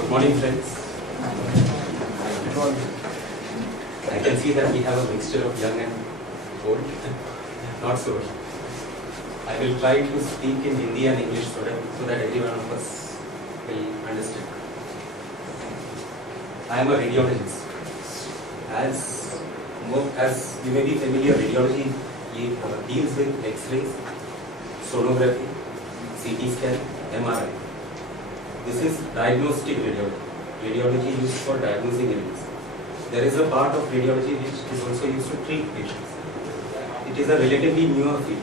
Good morning, friends. I can see that we have a mixture of young and old. Not so. I will try to speak in Hindi and English so that every one of us will understand. I am a radiologist. As you may be familiar, radiology deals with X-rays, sonography, CT scan, MRI. This is diagnostic radiology. Radiology used for diagnosing illness. There is a part of radiology which is also used to treat patients. It is a relatively newer field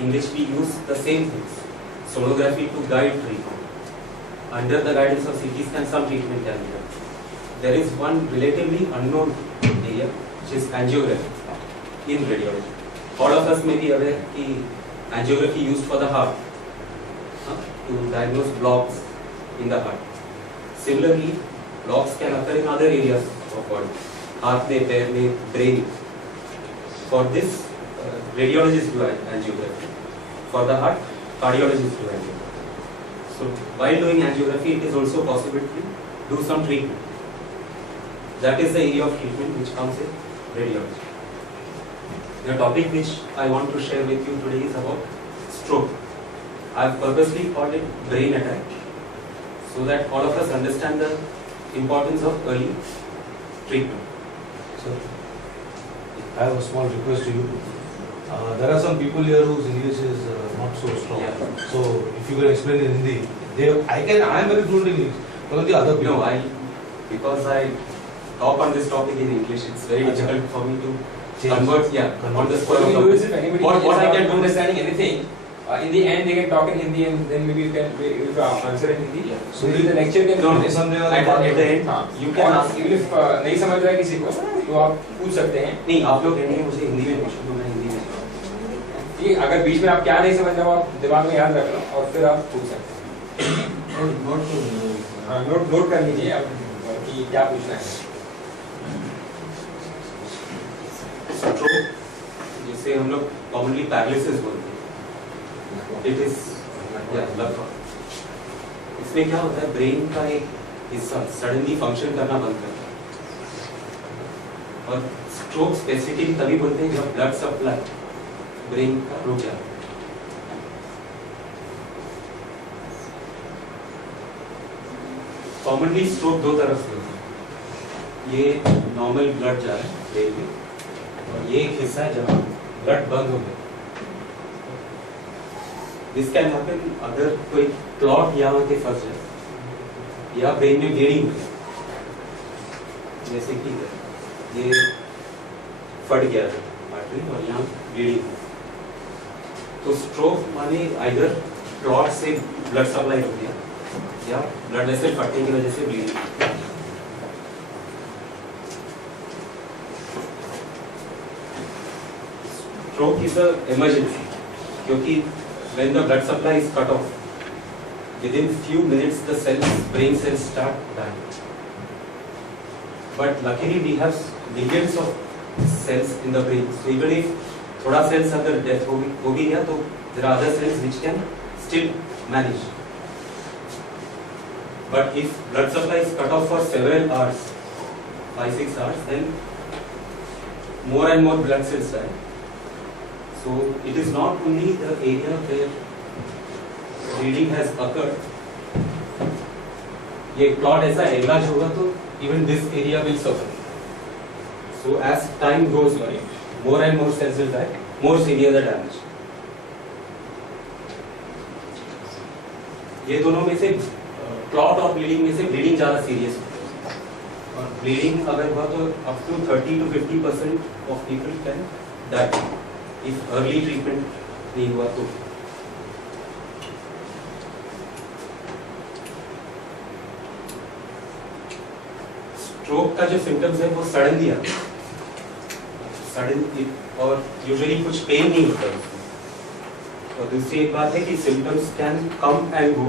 in which we use the same things. Sonography to guide treatment. Under the guidance of CT scan, some treatment can be done. There is one relatively unknown area which is angiography in radiology. All of us may be aware that angiography used for the heart to diagnose blocks in the heart. Similarly, blocks can occur in other areas of body, heart, pair, brain. For this, radiologists do angiography. For the heart, cardiologists do angiography. So, while doing angiography, it is also possible to do some treatment. That is the area of treatment which comes in radiology. The topic which I want to share with you today is about stroke. I have purposely called it brain attack so that all of us understand the importance of early treatment. So, I have a small request to you. There are some people here whose English is not so strong. Yeah. So, if you can explain in Hindi, I am very fluent in English. But the other people. No, because I talk on this topic in English, it's very difficult for me to convert. Yeah, on the spot. If anybody What I can do understanding anything, in the end they can talk in Hindi and then maybe you can answer in Hindi. So the lecture can no, at the end, you can ask. Even if नहीं समझ रहा है किसी को तो आप पूछ सकते हैं. नहीं, आप लोग कहेंगे मुझे हिंदी में पूछो तो मैं हिंदी में. कि अगर बीच में आप क्या नहीं समझ रहे हो आप दिमाग में याद रख लो और फिर आप पूछ सकते हैं. नोट कर लीजिए आप कि क्या पूछना है. स्ट्रोक जिसे हम लोग कॉमनली पैरालिसिस बोलते हैं. इट इज लगभग इसमें क्या होता है, ब्रेन का एक हिस्सा सडनली फंक्शन करना बंद करता है और स्ट्रोक स्पेसिफिकली तभी बोलते हैं जब ब्लड सप्लाई ब्रेन का रुक जाता है. कॉमनली स्ट्रोक दो तरफ से होता है. ये नॉर्मल ब्लड जा रहा है ब्रेन में और ये एक हिस्सा है जहाँ ब्लड बंद हो गया. दिस कैन हैपन अगर कोई क्लॉट यहाँ के फंस जाए या ब्रेन में ब्लीडिंग हो जाए, जैसे कि ये फट गया है आर्टरी और यहाँ ब्लीडिंग हो. तो स्ट्रोक माने आइदर क्लॉट से ब्लड सप्लाई हो गया या ब्लड वेसल फटने की वजह से bleeding. Stroke is an emergency क्योंकि when the blood supply is cut off, within few minutes the brain cells start dying. But luckily we have millions of cells in the brain. So even if थोड़ा cells अगर death हो भी गया तो there are other cells which can still manage. But if blood supply is cut off for several hours, 5-6 hours, then more and more blood cells die. So it is not only the area where bleeding has occurred. ये clot ऐसा enlarge होगा तो even this area will suffer. So as time goes by, more and more cells will die, more severe the damage. ये दोनों में से clot और bleeding में से ब्लीडिंग ज़्यादा सीरियस होती है. और ब्लीडिंग अगर हुआ तो up to 30 to 50% of people can die. If early treatment नहीं हुआ तो. स्ट्रोक का जो सिम्टम्स है वो सडनली आता है, सडनली, और यूजुअली कुछ पेन नहीं होता है उसमें. और दूसरी एक बात है कि symptoms can come and go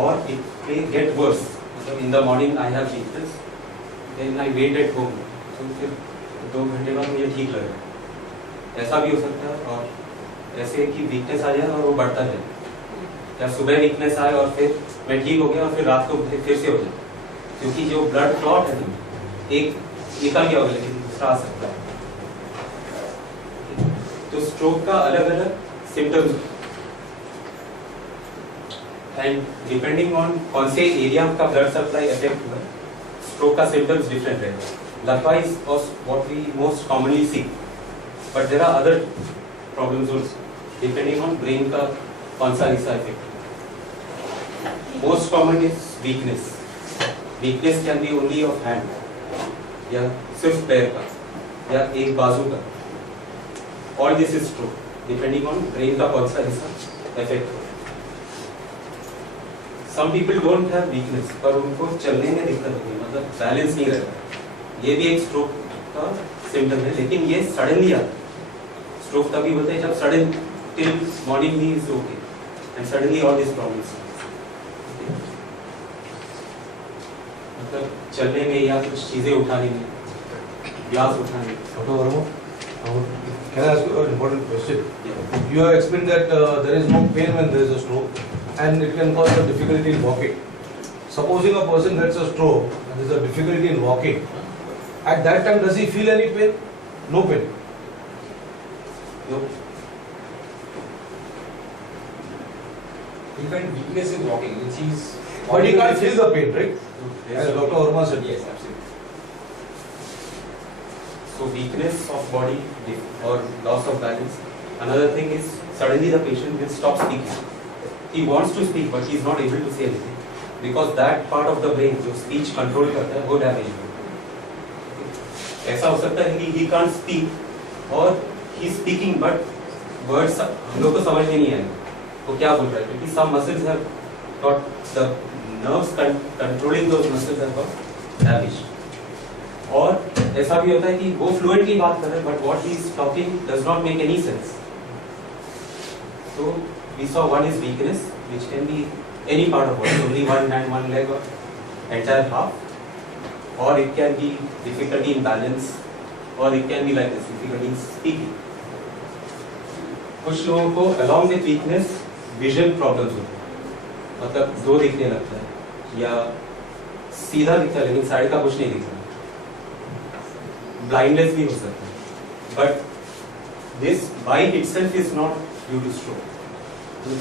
और इट मे गेट वर्स. मतलब in the morning I have weakness, then I wait at home, तो फिर 2 घंटे बाद मुझे ठीक लग रहा है. ऐसा भी हो सकता है और ऐसे कि वीकनेस आ जाए और वो बढ़ता जाए. या सुबह वीकनेस आए और फिर मैं ठीक हो गया और फिर रात को फिर से हो जाए, क्योंकि जो ब्लड क्लॉट है ना, एक निकल गया होगा लेकिन दूसरा आ सकता है। तो स्ट्रोक का अलग अलग सिम्टम्स एंड डिपेंडिंग ऑन कौन से एरिया का ब्लड सप्लाई अफेक्ट हुआ, स्ट्रोक का सिम्टम्स डिफरेंट रहेगा। LAPA is what we most commonly see, but there are other problems also depending on brain का कौन सा हिस्सा effect. Most common is weakness. Weakness can be only of hand या सिर्फ पैर का या एक बाजू का। All this is stroke depending on brain का कौन सा हिस्सा इफेक्ट हो। Some people don't have weakness, पर उनको चलने में दिक्कत होगी, मतलब बैलेंस नहीं रहता। ये भी एक स्ट्रोक का सिम्टम है, लेकिन ये सडनली आता है। स्ट्रोक तभी होता है जब sudden till morning he is okay and suddenly all this problems, मतलब चलने में या कुछ चीजें उठाने में, ग्लास उठाने में। Dr. Verma, can I ask you an important question? You have explained that there is no pain when there is a stroke and it can cause a difficulty in walking. Supposing a person gets a stroke and there is a difficulty in walking, at that time does he feel any pain? No pain. No. He can weakness in walking, which is. But he can't feel the pain, right? As Dr. Verma said. Yes, absolutely. So weakness of body or loss of balance. Another thing is suddenly the patient will stop speaking. He wants to speak but he is not able to say anything because that part of the brain जो speech control करता है वो damage हो। ऐसा हो सकता है कि he can't speak और he is speaking but words हम लोग को समझ में नहीं आएगा वो क्या बोल रहा है, क्योंकि some muscles have got the nerves controlling those muscles have got damaged। और ऐसा भी होता है कि वो fluently बात कर रहे हैं but what he is talking does not make any sense। So we saw one is weakness, which can be any part of body, only one hand, one leg, or entire half, or it can be difficulty in balance, or it can be like this, difficulty in speaking। कुछ लोगों को along with weakness vision problems होते हैं, मतलब दो दिखने लगता है या सीधा दिखता है लेकिन साइड का कुछ नहीं दिखता, blindness भी हो सकता है, but this by itself is not due to stroke।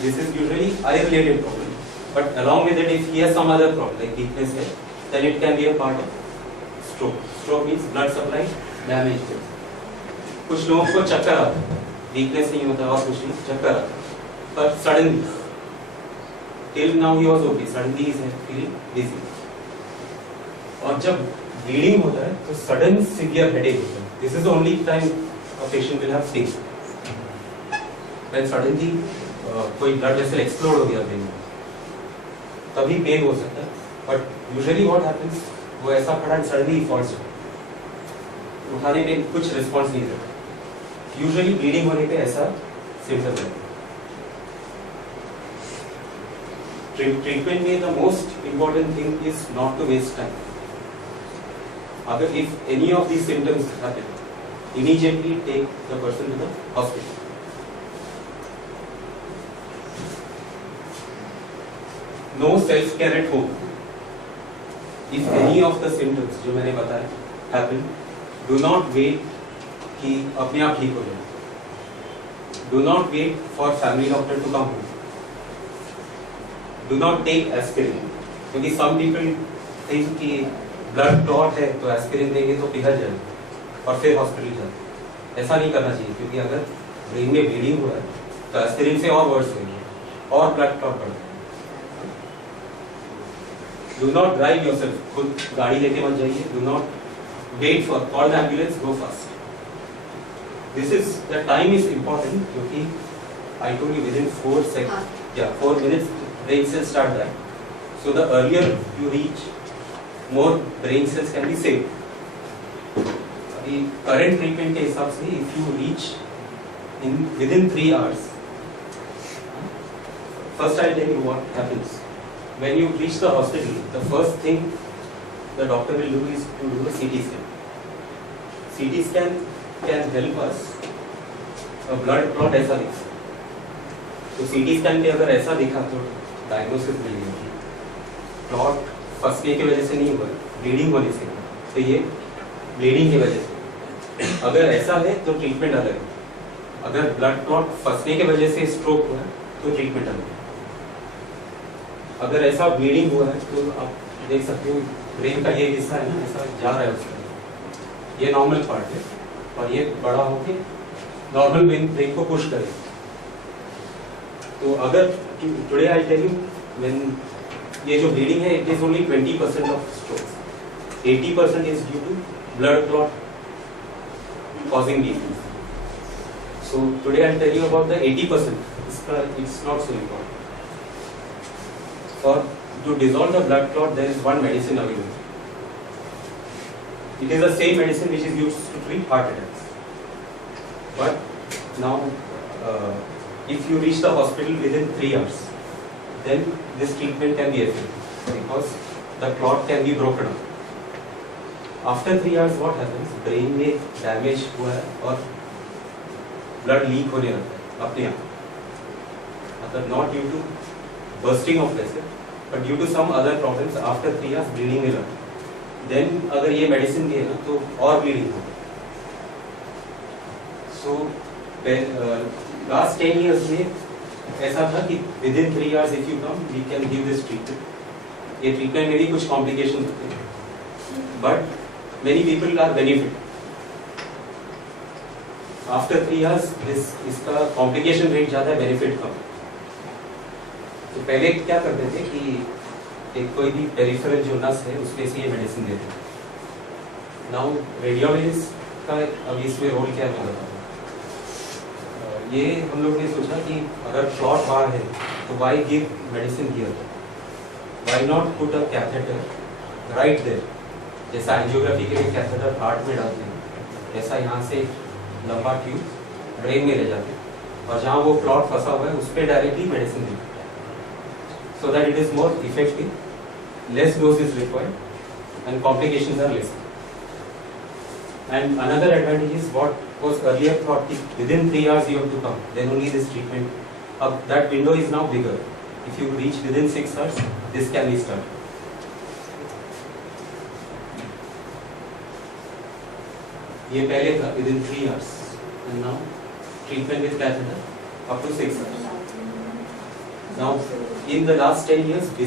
This is usually eye-related problem, but along with it, if he has some other problem like weakness here, then it can be a part of stroke। Stroke means blood supply damage। कुछ लोगों को चक्कर आता है, weakness नहीं होता और कुछ नहीं, चक्कर आता है, पर suddenly, till now he was okay, suddenly he is feeling dizzy। और जब bleeding होता है, तो sudden severe headache होता है। This is the only time a patient will have pain। When suddenly कोई ब्लड वेसल एक्सप्लोड हो गया ब्रेन में, तभी पेन हो सकता है, बट यूजुअली व्हाट हैपेंस, वो ऐसा पड़ा एंड सडनली ही फॉल्स, उठाने में कुछ रिस्पॉन्स नहीं देता। यूजुअली ब्लीडिंग होने पे ऐसा सिम्टम है। ट्रीटमेंट में the most important thing is not to waste time. अगर if any of these symptoms happen, immediately take the person to the hospital। No self care at home। If any of the symptoms जो मैंने बताया happen, do not wait कि अपने आप ठीक हो जाए। Do not wait for family doctor to come home। Do not take aspirin, क्योंकि some people think कि blood clot है तो aspirin देंगे तो पिघल जाएगा और फिर हॉस्पिटल जाए। ऐसा नहीं करना चाहिए, क्योंकि अगर ब्रेन में ब्लीडिंग हो रहा है तो एस्पिरिन से और वर्स होगी और ब्लड क्लॉट बढ़ेगा। Do not drive yourself, खुद गाड़ी लेके मत जाइए। Do not wait for, call the ambulance, go fast। This is the time is important, क्योंकि I told you within 4 seconds, 4 minutes brain cells start dying। So the earlier you reach, more brain cells can be saved। अभी current treatment के हिसाब से if you reach within 3 hours, first I'll tell you what happens। When you reach the hospital, the first thing the doctor will do is to do a CT scan। CT scan can help us, a blood clot ऐसा दिखता है, तो CT scan पे अगर ऐसा दिखा तो diagnosis मिल गई, क्लॉट फंसने की वजह से नहीं हुआ, ब्लीडिंग होने से हुआ, तो ये ब्लीडिंग की वजह से। अगर ऐसा है तो ट्रीटमेंट अलग है। अगर ब्लड क्लॉट फंसने की वजह से स्ट्रोक हुआ है तो ट्रीटमेंट अलग है। अगर ऐसा ब्लीडिंग हुआ है तो आप देख सकते हो ब्रेन का ये हिस्सा है ना, ऐसा जा रहा है उसका, ये नॉर्मल पार्ट है और ये बड़ा होके नॉर्मल ब्रेन को पुश करेगा। तो अगर today I tell you when ये जो ब्लीडिंग है it is only 20% of strokes, 80% is due to blood clot causing disease. So today I'll tell you about the 80%. It's not so important. For to dissolve the blood clot, there is one medicine available. It is the same medicine which is used to treat heart attacks. But now, if you reach the hospital within 3 hours, then this treatment can be effective because the clot can be broken up. After 3 hours what happens, brain में damage हुआ है और blood leak होने लगता है अपने आप, मतलब not due to bursting of vessel but due to some other problems. After 3 hours bleeding में लगता है, देन अगर ये मेडिसिन दिए ना तो और ब्लीडिंग हो। सो लास्ट 10 years में ऐसा था कि within 3 hours if you come we can give this treatment. ये ट्रीटमेंट में भी कुछ कॉम्प्लिकेशन होते हैं but many people are benefit after 3 hours। इसका complication rate ज़्यादा है, benefit कम। तो पहले क्या करते थे कि एक कोई भी पेरिफेरल जो नस है उसमें से ये मेडिसिन देते थे। नाउ रेडियोलॉजिस्ट का अभी इसमें रोल क्या है बताता हूँ। ये हम लोग ने सोचा कि अगर क्लॉट बार है तो why give medicine here, why not put a catheter right there. जैसा एंजियोग्राफी के लिए कैथेटर हार्ट में डालते हैं, ऐसा यहाँ से लंबा ट्यूब ब्रेन में ले जाते हैं और जहाँ वो क्लॉट फंसा हुआ है उस पर डायरेक्टली मेडिसिन देते हैं, so that it is more effective, less dose is required and complications are less. And another advantage is what was earlier thought कि within 3 hours you have to come, then only this treatment. अब that window is now bigger. If you reach within 6 hours, this can be started. ये पहले था within 3 hours and now treatment with catheter up to 6 hours. Now in the last 10 years